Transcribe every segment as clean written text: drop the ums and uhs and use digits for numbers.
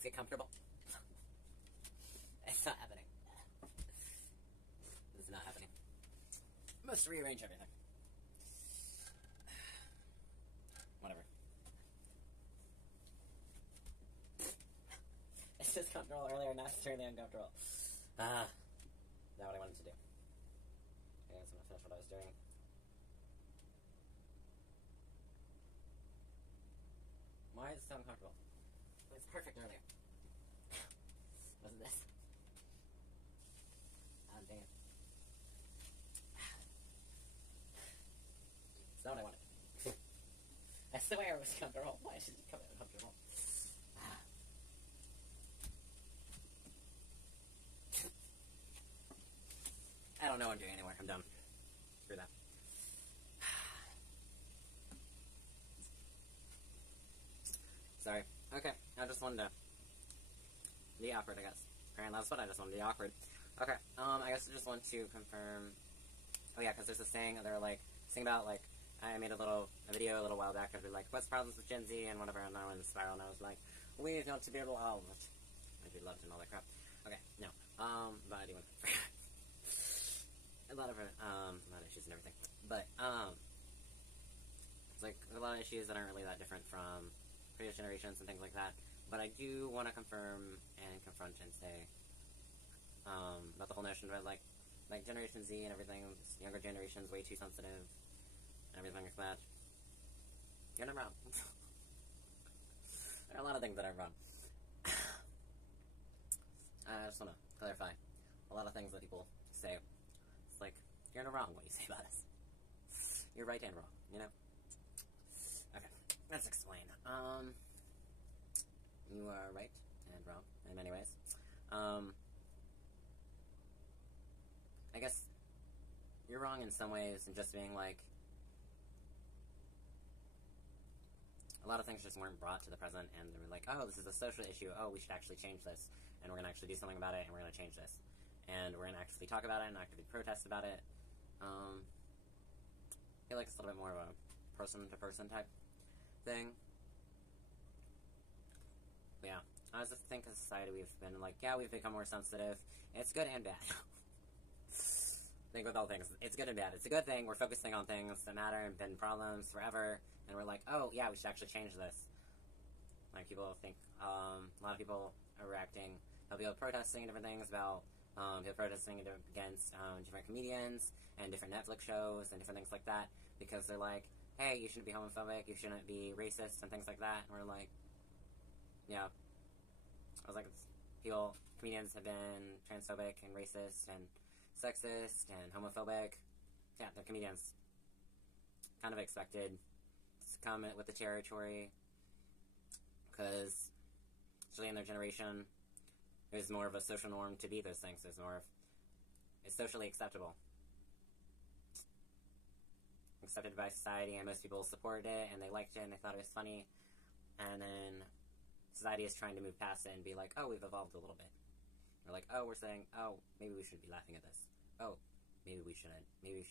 Let's get comfortable. It's not happening. This is not happening. Must rearrange everything. Whatever. It's just comfortable earlier, now it's turning uncomfortable. Not what I wanted to do. Okay, so I'm gonna finish what I was doing. Why is it so uncomfortable? It was perfect earlier. Wasn't this? Ah, dang it. It's not what I wanted. That's the way I was comfortable. Why should you come uncomfortable? I don't know what I'm doing anymore. I'm done. Screw that. Sorry. Okay, I just wanted to be awkward, I guess. Apparently that's what I just wanted to be awkward. Okay, I guess I just want to confirm. Oh yeah, because there's this saying, they're like, saying about, like, I made a video a little while back of like, what's problems with Gen Z and whatever, and I went in Spiral, and I was like, we need not to be able to all of it. I'd be loved and all that crap. Okay, no. But I do want to a lot of issues and everything. But, it's like, a lot of issues that aren't really that different from previous generations and things like that. But I do want to confirm and confront and say, about the whole notion about, like Generation Z and everything, younger generation's way too sensitive, and everything like that. You're not wrong. There are a lot of things that are wrong. I just want to clarify a lot of things that people say. It's like, you're not wrong what you say about us. You're right and wrong, you know? Okay, let's explain. You are right and wrong in many ways. I guess you're wrong in some ways in just being like, a lot of things just weren't brought to the present, and they were like, oh, this is a social issue, oh, we should actually change this, and we're going to actually do something about it, and we're going to change this. And we're going to actually talk about it, and actively protest about it. I feel like it's a little bit more of a person-to-person type thing. But yeah, I just think as a society we've been like, yeah, we've become more sensitive. It's good and bad. Think with all things, it's good and bad. It's a good thing, we're focusing on things that matter and been problems forever, and we're like, oh, yeah, we should actually change this. Like, people think, a lot of people are reacting, people protesting different things about, people protesting against, different comedians, and different Netflix shows, and different things like that, because they're like, hey, you shouldn't be homophobic, you shouldn't be racist, and things like that, and we're like, yeah. I was like, comedians have been transphobic and racist, and sexist and homophobic. Yeah, they're comedians. Kind of expected to come with the territory, because especially in their generation, there's more of a social norm to be those things. There's more of, it's socially acceptable. Accepted by society, and most people supported it, and they liked it, and they thought it was funny, and then society is trying to move past it and be like, oh, we've evolved a little bit. We're like, oh, we're saying, oh, maybe we shouldn't be laughing at this. Oh, maybe we shouldn't be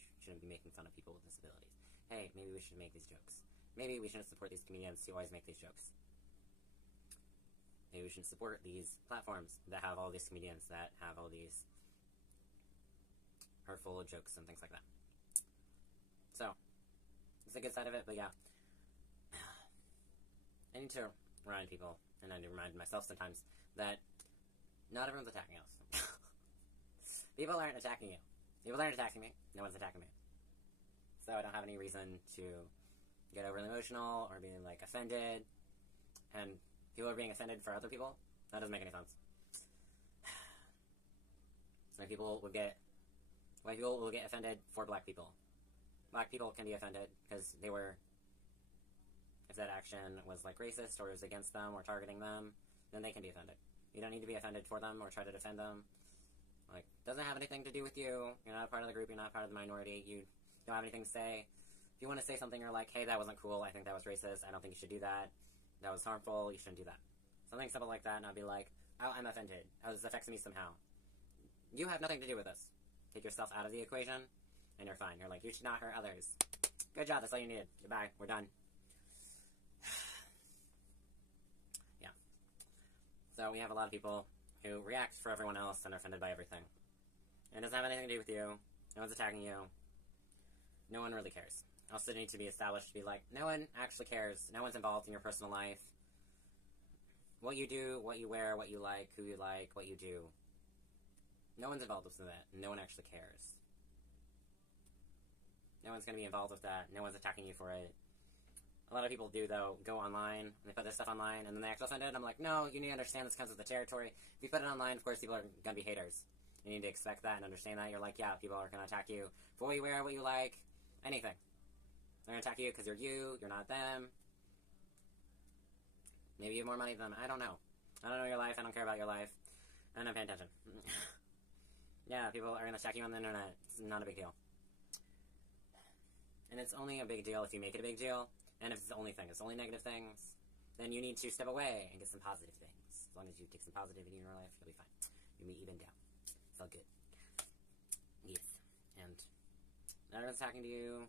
making fun of people with disabilities. Hey, maybe we should make these jokes. Maybe we shouldn't support these comedians who always make these jokes. Maybe we shouldn't support these platforms that have all these comedians that have all these hurtful jokes and things like that. So, it's a good side of it, but yeah. I need to remind people, and I need to remind myself sometimes, that not everyone's attacking us. People aren't attacking you. People aren't attacking me. No one's attacking me. So I don't have any reason to get overly emotional or being, like, offended. And people are being offended for other people. That doesn't make any sense. White people will get offended for black people. Black people can be offended because if that action was, like, racist or was against them or targeting them, then they can be offended. You don't need to be offended for them or try to defend them. Like, doesn't have anything to do with you. You're not a part of the group. You're not part of the minority. You don't have anything to say. If you want to say something, you're like, hey, that wasn't cool. I think that was racist. I don't think you should do that. That was harmful. You shouldn't do that. Something simple like that, and I'll be like, oh, I'm offended. Oh, this affects me somehow. You have nothing to do with this. Take yourself out of the equation, and you're fine. You're like, you should not hurt others. Good job. That's all you needed. Goodbye. We're done. Yeah. So we have a lot of people who react for everyone else and are offended by everything. And it doesn't have anything to do with you. No one's attacking you. No one really cares. Also need to be established to be like, no one actually cares. No one's involved in your personal life. What you do, what you wear, what you like, who you like, what you do. No one's involved with that. No one actually cares. No one's going to be involved with that. No one's attacking you for it. A lot of people do, though, go online, and they put their stuff online, and then they act offended. I'm like, no, you need to understand this comes with the territory. If you put it online, of course, people are going to be haters. You need to expect that and understand that. You're like, yeah, people are going to attack you for what you wear, what you like, anything. They're going to attack you because you're not them. Maybe you have more money than them. I don't know. I don't know your life. I don't care about your life. I don't pay attention. Yeah, people are going to attack you on the internet. It's not a big deal. And it's only a big deal if you make it a big deal. And if it's the only thing, it's only negative things, then you need to step away and get some positive things. As long as you take some positivity in your life, you'll be fine. You'll be even down. It's all good. Yes. And not everyone's talking to you.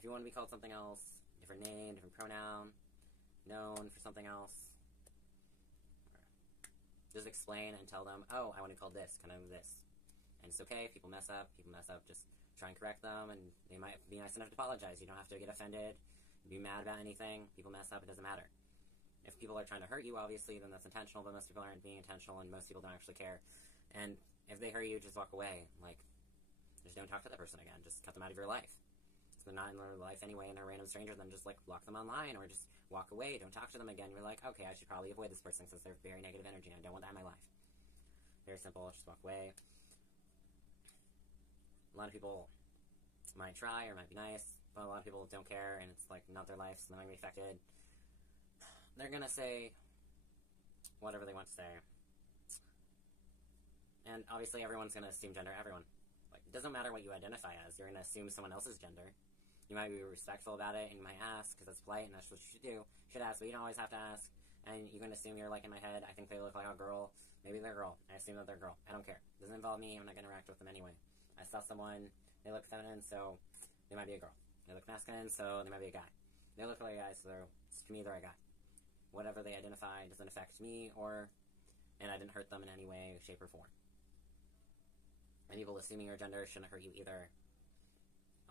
If you want to be called something else, different name, different pronoun, known for something else, just explain and tell them, oh, I want to be called this, kind of this. And it's okay if people mess up. People mess up, just try and correct them, and they might be nice enough to apologize. You don't have to get offended, be mad about anything. People mess up, it doesn't matter. If people are trying to hurt you, obviously, then that's intentional, but most people aren't being intentional, and most people don't actually care. And if they hurt you, just walk away. Like, just don't talk to that person again. Just cut them out of your life. If they're not in their life anyway, and they're a random stranger, then just, like, block them online, or just walk away. Don't talk to them again. You're like, okay, I should probably avoid this person since they're very negative energy, and I don't want that in my life. Very simple, just walk away. A lot of people might try or might be nice, but a lot of people don't care, and it's like not their life, so they're not going to be affected. They're going to say whatever they want to say. And obviously everyone's going to assume gender, everyone. Like, it doesn't matter what you identify as, you're going to assume someone else's gender. You might be respectful about it, and you might ask, because that's polite, and that's what you should do. You should ask, but you don't always have to ask. And you're going to assume you're like, in my head, I think they look like a girl. Maybe they're a girl. I assume that they're a girl. I don't care. It doesn't involve me. I'm not going to interact with them anyway. I saw someone, they look feminine, so they might be a girl. They look masculine, so they might be a guy. They look like a guy, so to me, they're a guy. Whatever they identify doesn't affect me, and I didn't hurt them in any way, shape, or form. And people assuming your gender shouldn't hurt you either.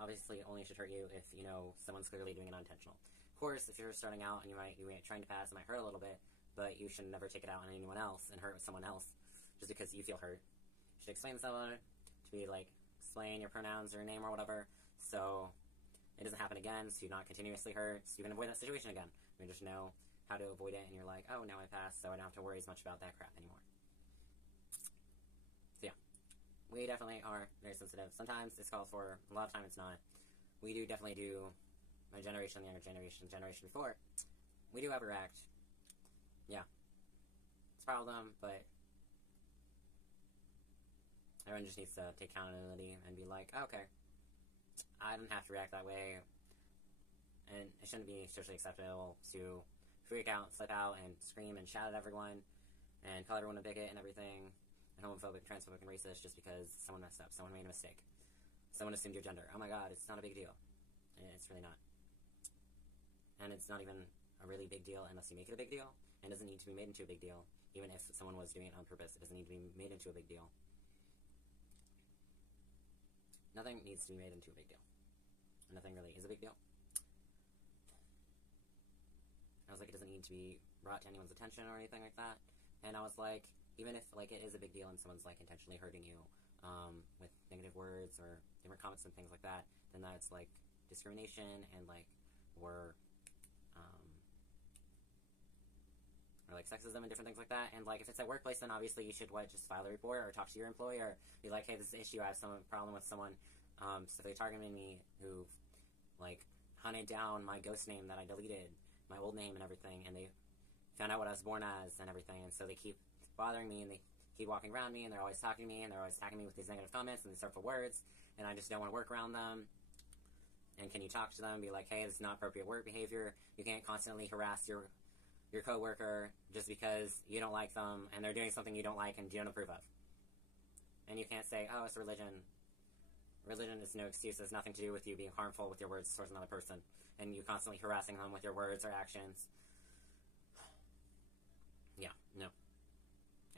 Obviously, it only should hurt you if, you know, someone's clearly doing it unintentional. Of course, if you're starting out and you're trying to pass, it might hurt a little bit, but you should never take it out on anyone else and hurt someone else just because you feel hurt. You should explain to someone to be like, explain your pronouns or your name or whatever, so it doesn't happen again, so you're not continuously hurt, so you can avoid that situation again. You just know how to avoid it, and you're like, oh, now I passed, so I don't have to worry as much about that crap anymore. So yeah, we definitely are very sensitive. Sometimes it's called for, a lot of time it's not. We do definitely do, my generation, the younger generation, generation before, we do overact. Yeah. It's a problem, but everyone just needs to take accountability and be like, oh, okay, I didn't have to react that way, and it shouldn't be socially acceptable to freak out, slip out, and scream and shout at everyone, and call everyone a bigot and everything, and homophobic, transphobic, and racist just because someone messed up, someone made a mistake, someone assumed your gender. Oh my god, it's not a big deal. And it's really not. And it's not even a really big deal unless you make it a big deal, and it doesn't need to be made into a big deal. Even if someone was doing it on purpose, it doesn't need to be made into a big deal. Nothing needs to be made into a big deal. Nothing really is a big deal. I was like, it doesn't need to be brought to anyone's attention or anything like that. And I was like, even if like it is a big deal and someone's like intentionally hurting you with negative words or different comments and things like that, then that's like discrimination and like or like sexism and different things like that. And like if it's at workplace, then obviously you should just file a report or talk to your employer, be like, hey, this is an issue, I have some problem with someone specifically targeting me who like hunted down my ghost name that I deleted, my old name and everything, and they found out what I was born as and everything, and so they keep bothering me and they keep walking around me and they're always talking to me and they're always attacking me with these negative comments and these hurtful words, and I just don't want to work around them. And can you talk to them and be like, hey, this is not appropriate work behavior, you can't constantly harass your coworker just because you don't like them and they're doing something you don't like and you don't approve of. And you can't say, oh, it's religion. Religion is no excuse. It has nothing to do with you being harmful with your words towards another person and you constantly harassing them with your words or actions. Yeah, no.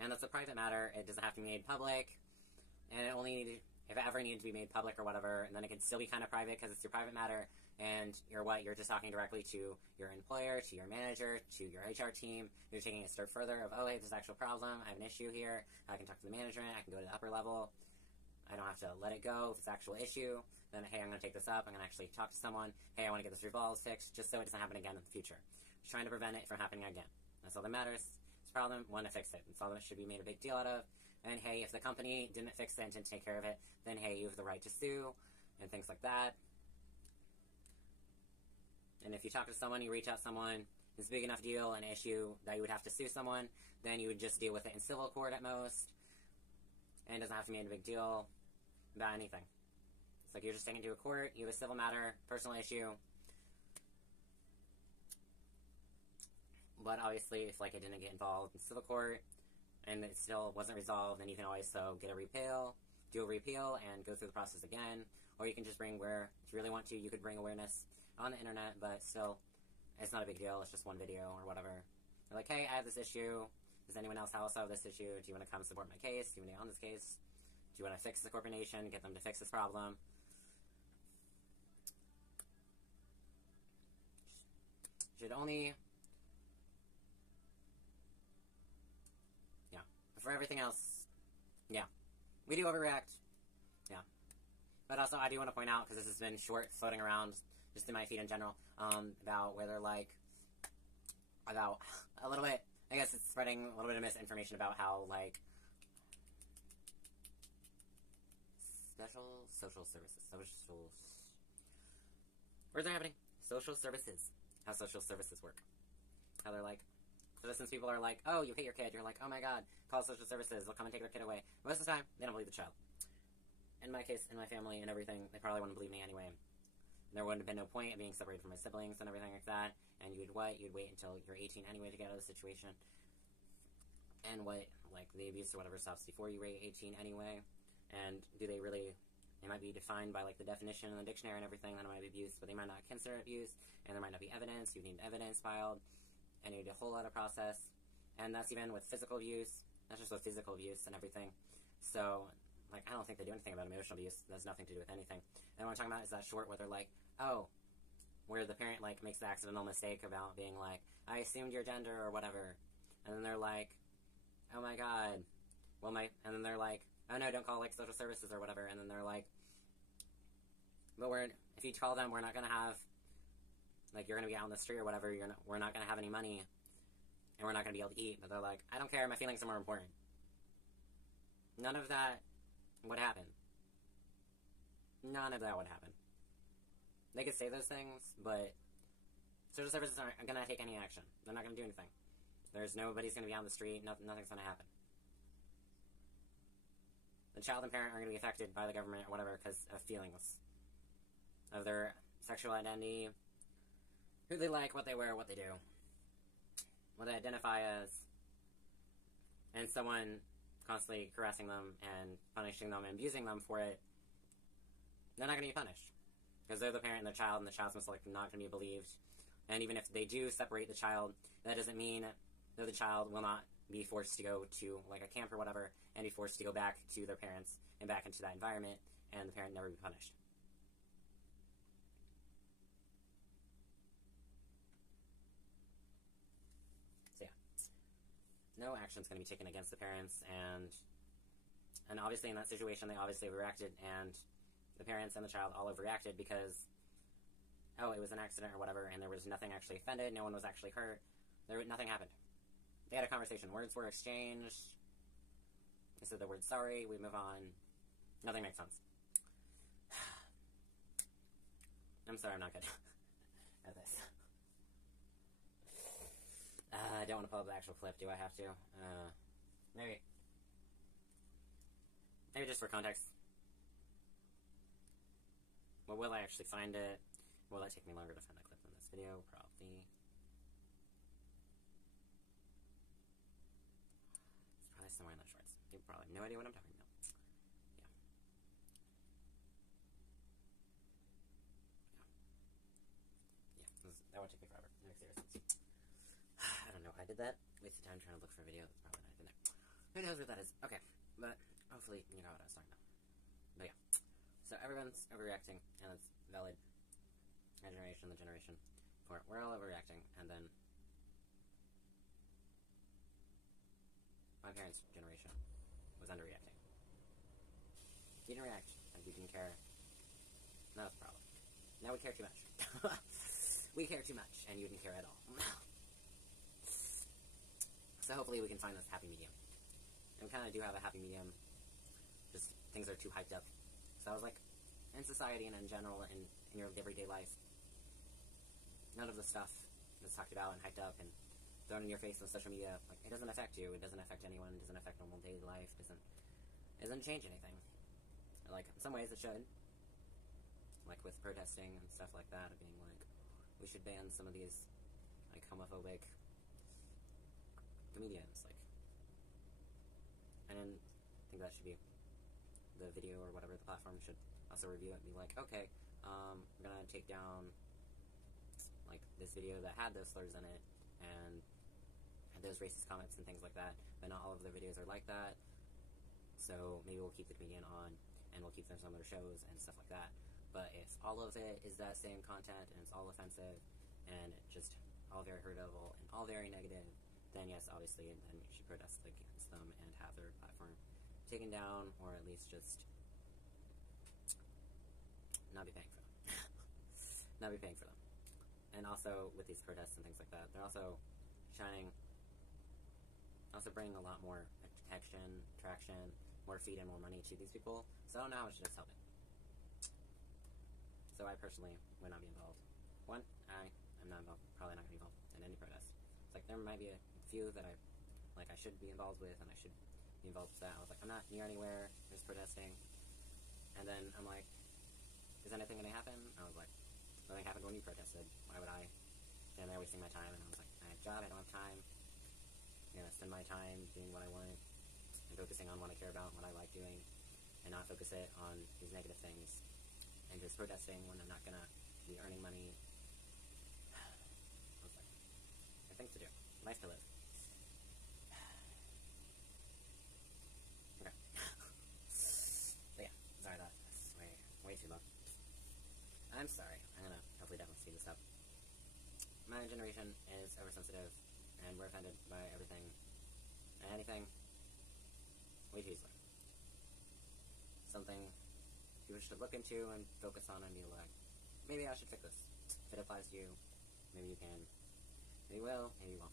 And that's a private matter. It doesn't have to be made public, and it only needed, if it ever needed to be made public or whatever, and then it can still be kind of private because it's your private matter, and you're just talking directly to your employer, to your manager, to your HR team. You're taking it a step further of, oh, hey, there's an actual problem. I have an issue here. I can talk to the management. I can go to the upper level. I don't have to let it go if it's an actual issue. Then, hey, I'm going to take this up. I'm going to actually talk to someone. Hey, I want to get this resolved, fixed, just so it doesn't happen again in the future. Just trying to prevent it from happening again. That's all that matters. It's a problem. Want to fix it. That's all that should be made a big deal out of. And hey, if the company didn't fix it and didn't take care of it, then hey, you have the right to sue and things like that. And if you talk to someone, you reach out to someone, it's a big enough deal, an issue that you would have to sue someone, then you would just deal with it in civil court at most. And it doesn't have to be a big deal about anything. It's like you're just taking it to a court, you have a civil matter, personal issue. But obviously, if like it didn't get involved in civil court, and it still wasn't resolved, then you can always get a repeal, do a repeal, and go through the process again. Or you can just bring where, if you really want to, you could bring awareness on the internet, but still, it's not a big deal, it's just one video or whatever. You're like, hey, I have this issue, does anyone else have this issue, do you want to come support my case, do you want to be on this case, do you want to fix the corporation, get them to fix this problem? Should only, yeah, but for everything else, yeah, we do overreact, yeah. But also, I do want to point out, because this has been floating around, just in my feed in general, about whether, like, about a little bit, I guess it's spreading a little bit of misinformation about how, like, social words are happening, social services, how social services work, how they're like, citizens people are like, oh, you hate your kid, you're like, oh my god, call social services, they'll come and take their kid away. Most of the time, they don't believe the child. In my case, in my family and everything, they probably wouldn't believe me anyway. There wouldn't have been no point in being separated from my siblings and everything like that. And you'd wait until you're 18 anyway to get out of the situation. And what, like, the abuse or whatever stops before you reach 18 anyway. And do they really, it might be defined by, like, the definition in the dictionary and everything that it might be abuse, but they might not consider it abuse, and there might not be evidence. You need evidence filed, and you need a whole other process. And that's even with physical abuse. That's just with physical abuse and everything. So, like, I don't think they do anything about emotional abuse. That has nothing to do with anything. And what I'm talking about is that short where they're like, oh, where the parent, like, makes the accidental mistake about being like, I assumed your gender or whatever. And then they're like, oh my god. Well, and then they're like, oh no, don't call, like, social services or whatever. And then they're like, but if you call them, we're not going to have, like, you're going to be out on the street or whatever, we're not going to have any money. And we're not going to be able to eat. But they're like, I don't care, my feelings are more important. None of that would happen. None of that would happen. They could say those things, but social services aren't going to take any action. They're not going to do anything. Nobody's going to be on the street. Nothing's going to happen. The child and parent are going to be affected by the government or whatever because of feelings. Of their sexual identity, who they like, what they wear, what they do, what they identify as, and someone constantly caressing them and punishing them and abusing them for it, they're not going to be punished. Because they're the parent and the child, and the child's most likely not going to be believed. And even if they do separate the child, that doesn't mean that the child will not be forced to go to, like, a camp or whatever, and be forced to go back to their parents and back into that environment, and the parent never be punished. So yeah. No action's going to be taken against the parents, and obviously in that situation they obviously overreacted, and the parents and the child all overreacted because, oh, it was an accident or whatever, and there was nothing actually offended, no one was actually hurt, nothing happened. They had a conversation, words were exchanged, they said the word sorry, we move on, nothing makes sense. I'm sorry, I'm not good at this. I don't want to pull up the actual clip, do I have to? Maybe just for context. Well, will I actually find it? Will that take me longer to find that clip than this video? Probably. It's probably somewhere in the shorts. You probably have no idea what I'm talking about. Yeah, that would take me forever. No, seriously. I don't know if I did that. Wasted time trying to look for a video that's probably not even there. Who knows what that is? Okay, but hopefully you know what I was talking about. But yeah, so everyone's overreacting, and it's valid. My generation, the generation before, we're all overreacting, and then my parents' generation was underreacting. You didn't react, and we didn't care. That was the problem. Now we care too much. We care too much, and you didn't care at all. So hopefully we can find this happy medium. And we kind of do have a happy medium. Just things are too hyped up. So I was like, in society and in general, in your everyday life, none of the stuff that's talked about and hyped up and thrown in your face on social media, like, it doesn't affect you. It doesn't affect anyone. It doesn't affect normal daily life. It doesn't change anything. Like, in some ways it should. Like with protesting and stuff like that, being like, we should ban some of these, like, homophobic comedians, like, and then I think that should be the video or whatever the platform should also review it and be like, okay, we're gonna take down, like, this video that had those slurs in it, and had those racist comments and things like that, but not all of their videos are like that, so maybe we'll keep the comedian on, and we'll keep them some other shows and stuff like that. But if all of it is that same content, and it's all offensive, and just all very hurtful, and all very negative, then yes, obviously, then you should protest against them, and have their platform taken down, or at least just not be paying for them. Not be paying for them. And also, with these protests and things like that, they're also bringing a lot more attention, traction, more feed, and more money to these people, so I don't know how much it's helping. So I personally would not be involved. One, I am not involved, probably not going to be involved in any protest. It's like, there might be a few that I should be involved with, and I should be involved with that. I was like, I'm not near anywhere, there's protesting. And then I'm like, is anything going to happen? I was like, nothing happened when you protested. Why would I stand there wasting my time? And I was like, I have a job, I don't have time. I'm going to spend my time doing what I want, and focusing on what I care about, and what I like doing, and not focus it on these negative things, and just protesting when I'm not going to be earning money. I was like, there are things to do. Life to live. Okay. But yeah, sorry, that's way too long. I'm sorry. I'm gonna hopefully definitely speed this up. My generation is oversensitive, and we're offended by everything and anything way too easily. Something people should look into and focus on and be like, maybe I should fix this. If it applies to you, maybe you can. Maybe you will, maybe you won't.